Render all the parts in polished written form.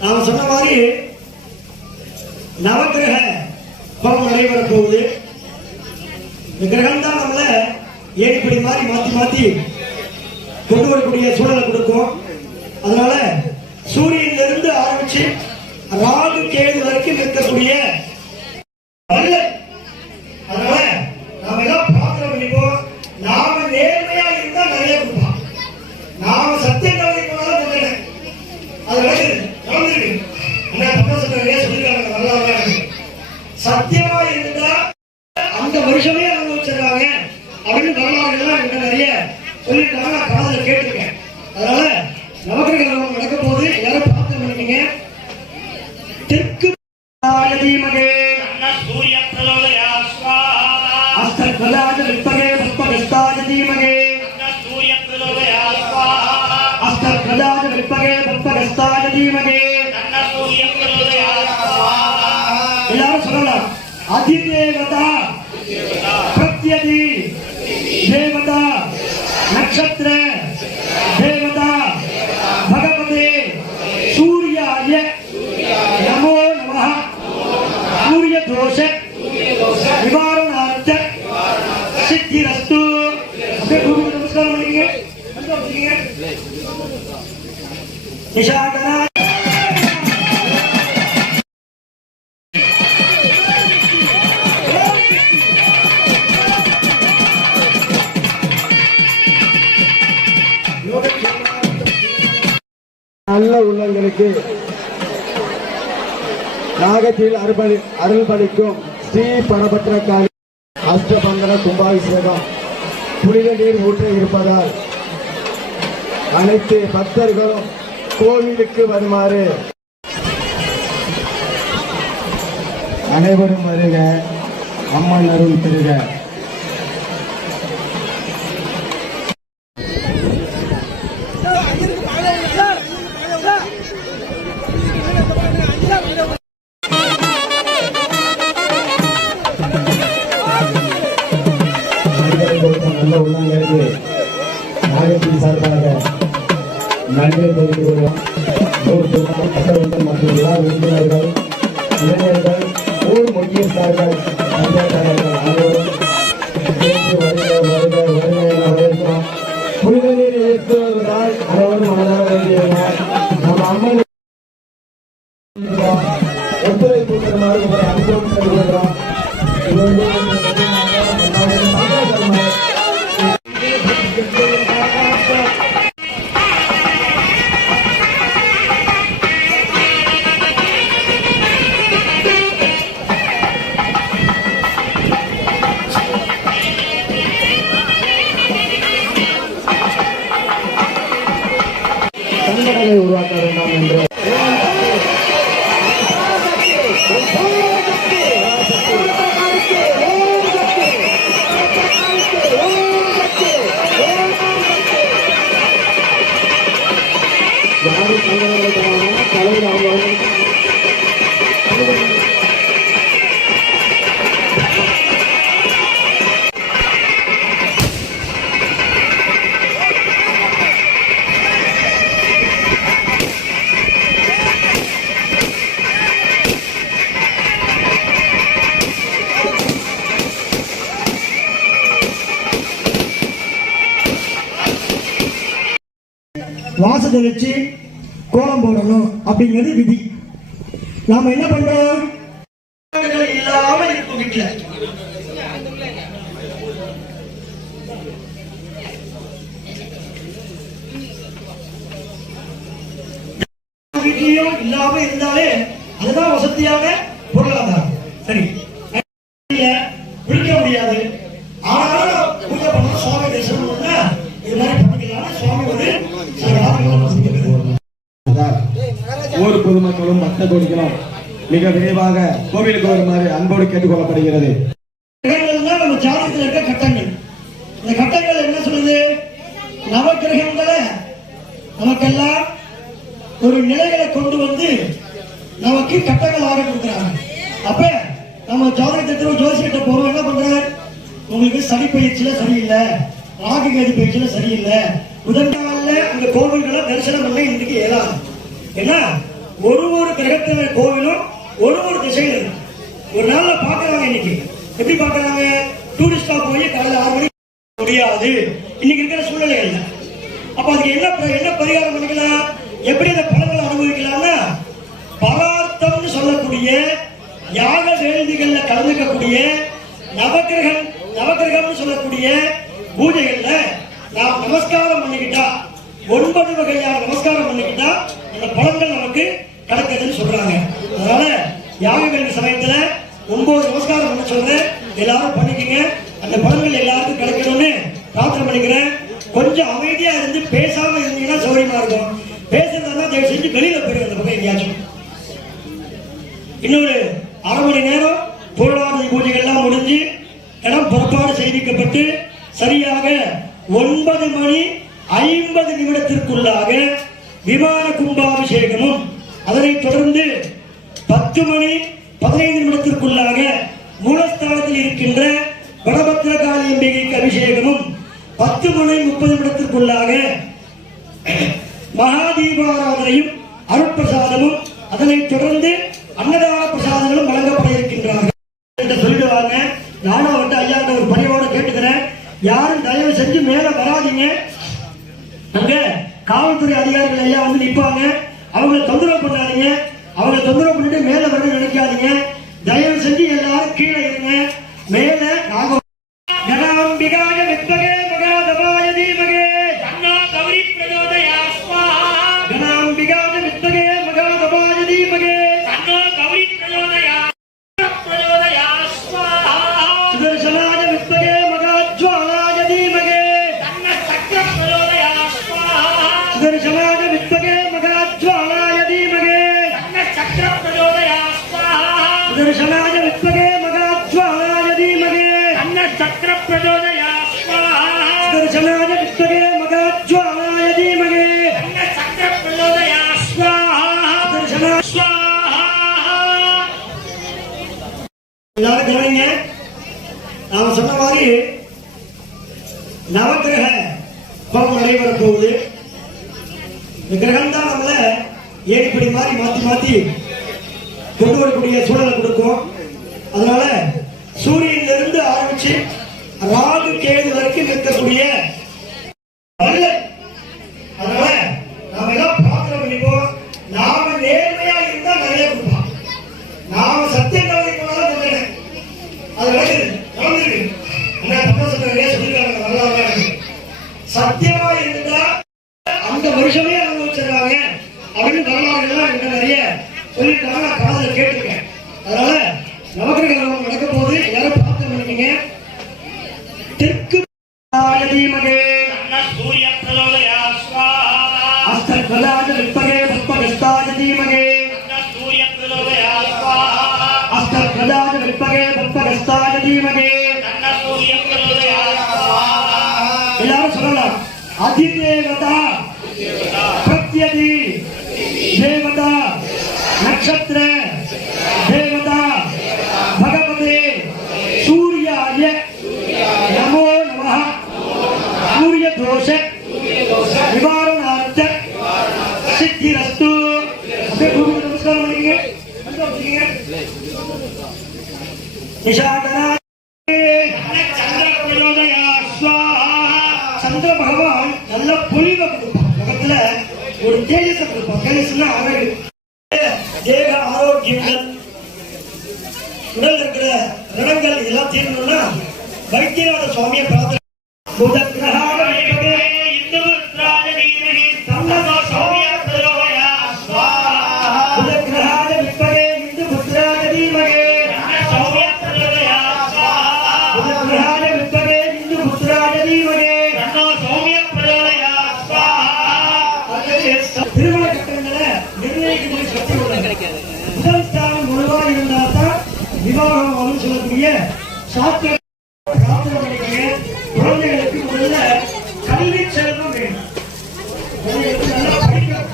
நாம சொன்ன மாதிரி நவகிரக பலம் நடைபெற போகுது. இந்த கிரகம் தான் நம்மள ஏடிப்படி மாதிரி மாத்தி மாத்தி கொண்டு வரக்கூடிய சூழலை கொடுக்கும். அதனால சூரியன்ல இருந்து ஆரம்பிச்சு ராகு கேது வரைக்கும் இருக்கக்கூடிய அதனால நாம எல்லாம் பிரார்த்தனை பண்ணிப்போம். நாம நேர்மையா இருந்தா நிறைய கொடுப்பான். நாம சத்தியம் கலந்து போனாலும் சொல்லுங்க அது நடந்துருக்கு. சொல்லிருக்காங்க நல்லா சத்தியமா இருந்தா அந்த வருஷமே அனுபவிச்சிருக்காங்க அப்படின்னு வரலாறுகள்லாம் நிறைய சொல்லிருக்காங்க. நான் காதல கேட்டிருக்கேன். அதனால நவகிரக நடக்க போது எல்லாரும் பிரார்த்தனை பண்ணிக்கீங்க. தெற்கு தீமகே சூரிய அஸ்தகலாஜ விப்பகே பத்மகஸ்தாஜ தீமகே சூரிய அஸ்தகலாஜ விப்பகே பத்மகஸ்தாஜ தீமகே எல்லாரும் சொல்லலாம். அதிதேவதா பிரத்யதி தேவதா நட்சத்திர தேவதா பகவதே சூர்யாய நமோ நமः சூரிய தோஷ நிவாரணார்த்த சித்திரஸ்து. அப்படியே பூமிக்கு நமஸ்காரம் பண்ணிக்கங்க. நிஷாகரா நல்ல உள்ளங்களுக்கு நாகத்தில் அருள்பளிக்கும் ஸ்ரீ பரபத்ரகாளி அஷ்டபந்தன கும்பாபிஷேகம் புனித நீர் ஊற்ற இருப்பதால் அனைத்து பக்தர்களும் கோவிலுக்கு வருமாறு அனைவரும் வருக. அம்மன் அருள் பெறுக. நல்ல உள்ளங்களுக்கு நாகத்தின் சார்பாக நன்மை தெரிவித்துக் கொள்வோம். மற்றும் எல்லா உறுப்பினர்கள், இளைஞர்கள், ஊர் முக்கியஸ்தர்கள், பஞ்சாயத்தாளர்கள் அனைவரும் வரவேற்கிறோம். புனித நீர் ஏற்றுவதால் அனைவரும் மனதாக வேண்டியவர். நம்ம அம்மன் ஒத்துழைப்பு பெறுமாறு அனுபவம் கொள்கிறோம். உருவாக்க வேண்டாம் என்று யாரும் தலைவர் அவங்க வாசத்தை வச்சு கோலம் போடணும் அப்படிங்கிறது விதி. நாம என்ன பண்றோம்? இல்லாம இருக்கும் வீட்டுல வீட்லயும் இல்லாம இருந்தாலே அதுதான் வசதியான பொருளாதாரம். சரி, விற்க முடியாது. ஆனாலும் பூஜை பண்ண சுவாமி தரிசனம் பண்ணா இது மாதிரி பண்ணிக்கலாம். சுவாமி வந்து ஊர் பொதுமக்களும் பக்த கோடிகளும் மிக விரைவாக கோவிலுக்கு வருமாறு அன்போடு கேட்டுக் கொள்ளப்படுகிறது. நம்ம ஜாதகத்தில் இருக்க கட்டங்கள், இந்த கட்டங்கள் என்ன சொல்லுது? நவகிரகங்களை நமக்கெல்லாம் ஒரு நிலைகளை கொண்டு வந்து நமக்கு கட்டங்கள் ஆக கொடுக்குறாங்க. அப்ப நம்ம ஜாதகத்தில் ஜோசியிட்ட போறோம். என்ன பண்றாரு? உங்களுக்கு சனி பயிற்சியில சரியில்லை, ராகு கேது பயிற்சியில சரியில்லை, புதன் நாள்ல அந்த கோவில்களை தரிசனம் பண்ண இன்னைக்கு இயலாது. ஏன்னா ஒரு கிரகத்தின கோவிலும் ஒரு திசையில் இருக்கு. ஒரு நாள்ல பாக்குறாங்க. இன்னைக்கு எப்படி பாக்குறாங்க? டூரிஸ்டா போய் காலையில் 6 மணிக்கு முடியாது இன்னைக்கு இருக்கிற சூழ்நிலைகள்ல. அப்ப அதுக்கு என்ன பரிகாரம் பண்ணிக்கலாம்? எப்படி அந்த பலன்களை அனுபவிக்கலாம்னா, பரார்த்தம்னு சொல்லக்கூடிய யாக வேள்விகள்ல கலந்துக்கக்கூடிய நவக்கிரகம்னு சொல்லக்கூடிய பூஜைகள்ல நாம் நமஸ்காரம் பண்ணிக்கிட்டா, 9 வகையான நமஸ்காரம் பண்ணிக்கிட்டா அந்த பலன்கள் நமக்கு கிடைக்குதுன்னு சொல்றாங்க. அதனால யாக வேள்வி சமயத்துல 9 நமஸ்காரம் பண்ண சொல்றேன். எல்லாரும் பண்ணிக்கங்க. அந்த பலன்கள் எல்லாருக்கும் கிடைக்கணும்னு பிரார்த்தனை பண்ணிக்கிறேன். கொஞ்சம் அமைதியா இருந்து பேசாம இருந்தீங்கன்னா சௌரியமா இருக்கும். பேசுறதா தயவு செஞ்சு வெளியில போயிடுங்க. அந்த பக்கம் எங்கேயாச்சும் இன்னொரு 1/2 மணி நேரம் பொருளாதார பூஜைகள்லாம் முடிஞ்சு இடம் புறப்பாடு செய்திக்கப்பட்டு சரியாக 9:50 விமான கும்பாபிஷேகமும், அதனைத் தொடர்ந்து 10:15 மூலஸ்தானத்தில் இருக்கின்ற வடபத்திரகாளி அம்பிகைக்கு அபிஷேகமும், 10:30 மகாதீபாராதனையும் அருட்பிரசாதமும், அதனைத் தொடர்ந்து அன்னதான பிரசாதங்களும் வழங்கப்பட இருக்கின்றார்கள் என்று சொல்லிடுவாங்க. நானும் அவர்கிட்ட ஐயா ஒரு பணியோட கேட்டுக்கிறேன். யாரும் தயவு செஞ்சு மேல வராதிங்க. அங்க காவல்துறை அதிகாரிகள் ஐயா வந்து நிற்பாங்க. அவங்களை தொந்தரவு பண்ணாதீங்க. அவங்களை தொந்தரவு பண்ணிட்டு மேல வரணும்னு நினைக்காதீங்க. தயவு செஞ்சு எல்லாரும் கீழே இருங்க. மேல நாங்க கணாம்பிகாய வித்மகே மகாதபாய தீமகே தன்னோ கௌரி பிரச்சோதயா ஸ்வாஹா. கணாம்பிகாய வித்மகே மகாதபாய தீமகே தன்னோ கௌரி பிரச்சோதயா ஸ்வாஹா. சுதர்சனாய வித்மகே மகாஜ்வாலாய தீமகே தன்ன சக்ர பிரச்சோதயா ஸ்வாஹா. சுதர்சனாய வித்மகே மகாஜ்வாலாய தீமகே தன்ன சக்ர பிரச்சோதயா ஸ்வாஹா. சுதர்சனாய வித்மகே மகாஜ்வாலாய தீமகே தன்ன சக்ர பிரச்சோதயா ஸ்வாஹா. சுதர்சனாய வித்மகே மகாஜ்வாலாய தீமகே தன்ன சக்ர பிரச்சோதயா ஸ்வாஹா. சுதர்சனா ஸ்வாஹா. எல்லாரும் கவனிங்க. நாம சொன்ன மாதிரி நவக்கிரக பவம் நடைபெற போகுது. இந்த கிரகம் தான் நம்மள ஏடிப்படி மாதிரி மாத்தி கொண்டு வரக்கூடிய சூழலை கொடுக்கும். அதனால சூரியனிலிருந்து ஆரம்பிச்சு ராகு கேது வரைக்கும் இருக்கக்கூடிய அதனால நாம எல்லாம் பிரார்த்தனை பண்ணிப்போம். நாம நேர்மையா இருந்தா நிறைய கொடுப்பான். நாம சத்தியம் கலந்து போனாலும் சொல்றேன் அது நடந்துருக்கு. சத்தியமா இருந்தா அந்த வருஷமே அனுபவிச்சிருக்காங்க அப்படின்னு வரலாறுகள்லாம் எனக்கு நிறைய சொல்லிட்டாங்க. நான் காதல கேட்டிருக்கேன். அதனால நவக்கிரகம் நடக்க போது எல்லாரும் பிரார்த்தனை பண்ணிக்கங்க. தெற்கு தீமகே சூரிய பிரச்சோதயா ஸ்வாஹா. அஸ்தகலாஜ வித்மகே பத்மகஸ்தாஜ தீமகே சூரிய பிரச்சோதயா ஸ்வாஹா. அஸ்தகலாஜ வித்மகே பத்மகஸ்தாஜ தீமகே சூரிய பிரச்சோதயா ஸ்வாஹா. எல்லாரும் சொல்லலாம். அதிதேவதா பிரத்யதி தேவதா நட்சத்திர தேவதா பகவதே சூர்யாய நமோ நமः. சூரிய தோஷ நிவாரணார்த்த சித்திரஸ்து. அப்படியே பூமிக்கு நமஸ்காரம் பண்ணிக்கங்க. நிஷாகரா சந்திர பகவான் நல்ல பொலிவை கொடுப்பான். முகத்துல ஒரு தேஜத்தை கொடுப்பான். தேஜஸ்னா அழகு. தேக ஆரோக்கியங்கள், உடல் இருக்கிற ரணங்கள் இதெல்லாம் தீரணும்னா வைத்தியநாத சுவாமியை பிரார்த்தனை. புதக்கிரகார வித்மகே இந்துபுத்ராய தீமகி தன்னோ சௌமிய பிரச்சோதயா ஸ்வாஹா. புதக்கிரகார வித்மகே இந்துபுத்ராய தீமகி தன்னோ சௌமிய பிரச்சோதயா ஸ்வாஹா. புதக்கிரகார வித்மகே இந்துபுத்ராய தீமகி தன்னோ சௌமிய பிரச்சோதயா ஸ்வாஹா. திருமண கட்டங்களை நிர்ணயிக்கக்கூடிய சக்தி உள்ளது. முதல் ஸ்தானம் முழுவா இருந்தா தான் விவாகம் அப்படின்னு சொல்லக்கூடிய சாத்திய பிரார்த்தனை பண்ணிக்கங்க. குழந்தைகளுக்கு முதல்ல கல்வி செல்வம் வேணும். குழந்தைகளுக்கு நல்லா படிக்கணும்.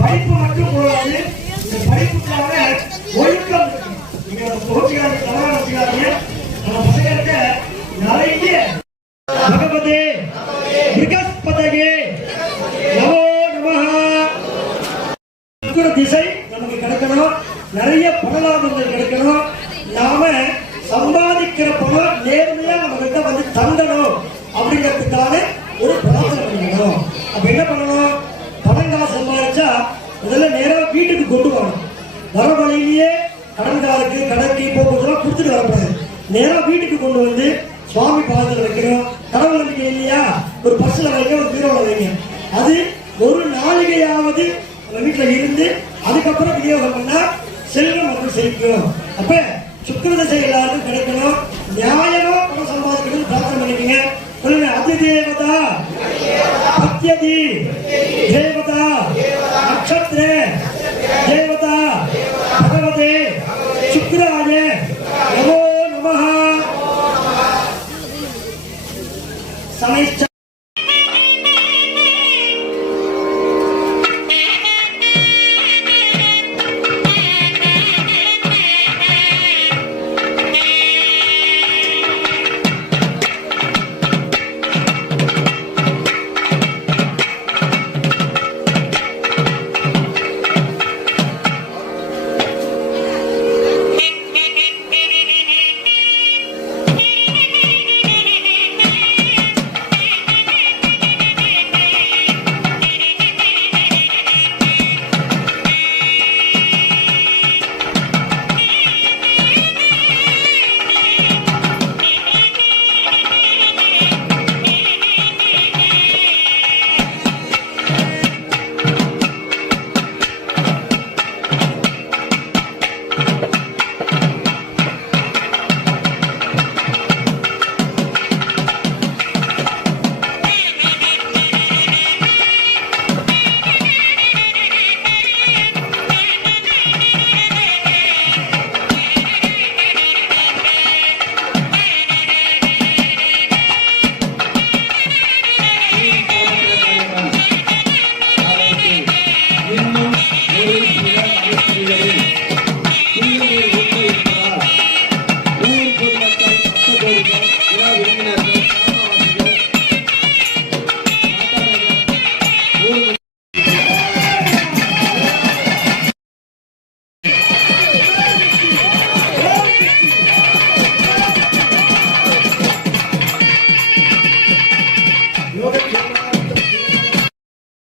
படிப்பு மட்டும் போதாது, இந்த படிப்புக்காக ஒழுக்கம் இருக்கு. நீங்க போட்டியாக தவறான வச்சுக்காதீங்க. நம்ம பசங்களுக்கு நிறைய பகவதே பிரகஸ்பதகே நமோ நமः சுக்கிர திசை நமக்கு கிடைக்கணும், நிறைய பணலாபங்கள் கிடைக்கணும், நாம சம்பாதிக்கிற பணம் நேர்மையா நம்ம கிட்ட வந்து தந்தணும் அப்படிங்கிறதுக்கான ஒரு பிரார்த்தனை பண்ணிக்கணும். அப்ப என்ன பண்ணணும்? பணம் காசு சம்பாதிச்சா முதல்ல நேரா வீட்டுக்கு கொண்டு வரணும். வர வழியிலேயே கடன்காலுக்கு கடைக்கு போக்குவரத்து கொடுத்துட்டு வரக்கூடாது. நேரா வீட்டுக்கு கொண்டு வந்து சுவாமி பாதத்தில் வைக்கணும். கடவுள் நம்பிக்கை இல்லையா, ஒரு பர்சுல வைங்க, ஒரு பீரோல வைங்க. அது ஒரு நாளிகையாவது நம்ம வீட்டுல இருந்து அதுக்கப்புறம் விநியோகம் பண்ணா செல்வம் அப்படி செழிக்கும். அப்ப சுக்கிர திசை எல்லாருக்கும் கிடைக்கணும். நியாயமா பணம் சம்பாதிக்கணும் பிரார்த்தனை பண்ணிக்கங்க. சொல்லுங்க, அதிதேவதா பத்யதி தேவதா நட்சத்திர தேவதா பகவதே சுக்கிராய நமோ நமஹ. சமைச்ச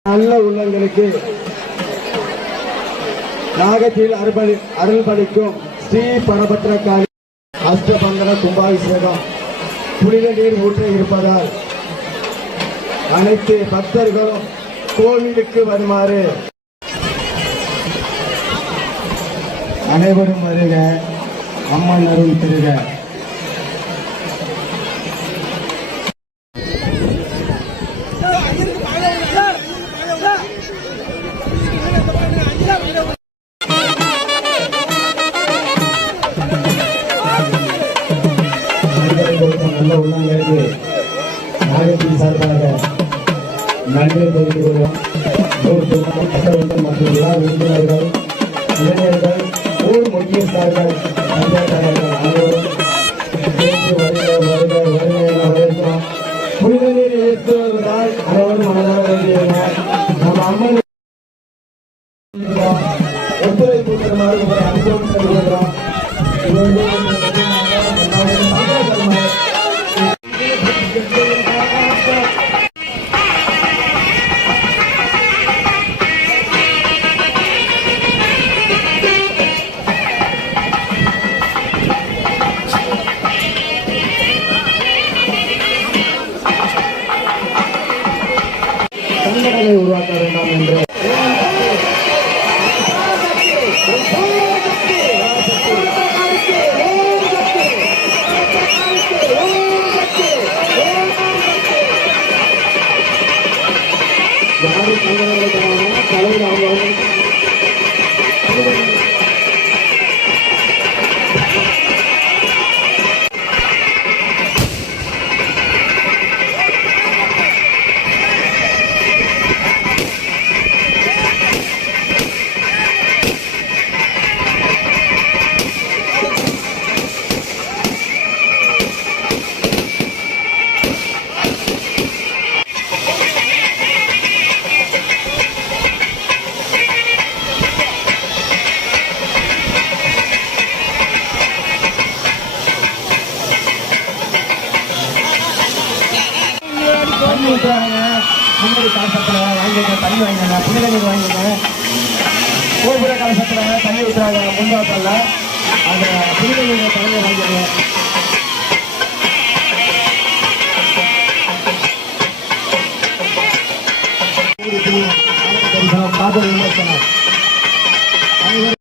நல்ல உள்ளங்களுக்கு நாகத்தில் அருள்பளிக்கும் ஸ்ரீ பரபத்ரகாளி அஷ்டபந்தன கும்பாபிஷேகம் புனித நீர் ஊற்ற இருப்பதால் அனைத்து பக்தர்களும் கோவிலுக்கு வருமாறு அனைவரும் வருக. அம்மன் அருள் பெறுக. நல்ல உள்ளங்களுக்கு நாகத்தின் சார்பாக நன்றி தெரிவித்துக் கொள்வோம். மற்றும் எல்லா விருந்தினர்கள், இளைஞர்கள், ஊர் முக்கியஸ்தர்கள், பஞ்சாயத்தாளர்கள் அனைவரும் வரவேற்கிறோம். புனித நீர் ஏற்றுவதால் அனைவரும் மனதாக வேண்டியவர் நம் அம்மன் ஒத்துழைப்பு தருமாறு உங்களை அனுபவம் தருகிறோம். சங்கடங்களை உருவாக்க வேண்டாம் என்று தண்ணி ஊற்றுறாங்க. முன்னாடி கலசத்தில் வாங்கிங்க, தண்ணி வாங்கிங்க, புனித நீர் வாங்கிங்க. கோபுர கலசத்தில் தண்ணி ஊற்றுறாங்க. முன்பாட்டில் அந்த புனித நீரை தண்ணி வாங்கிங்க.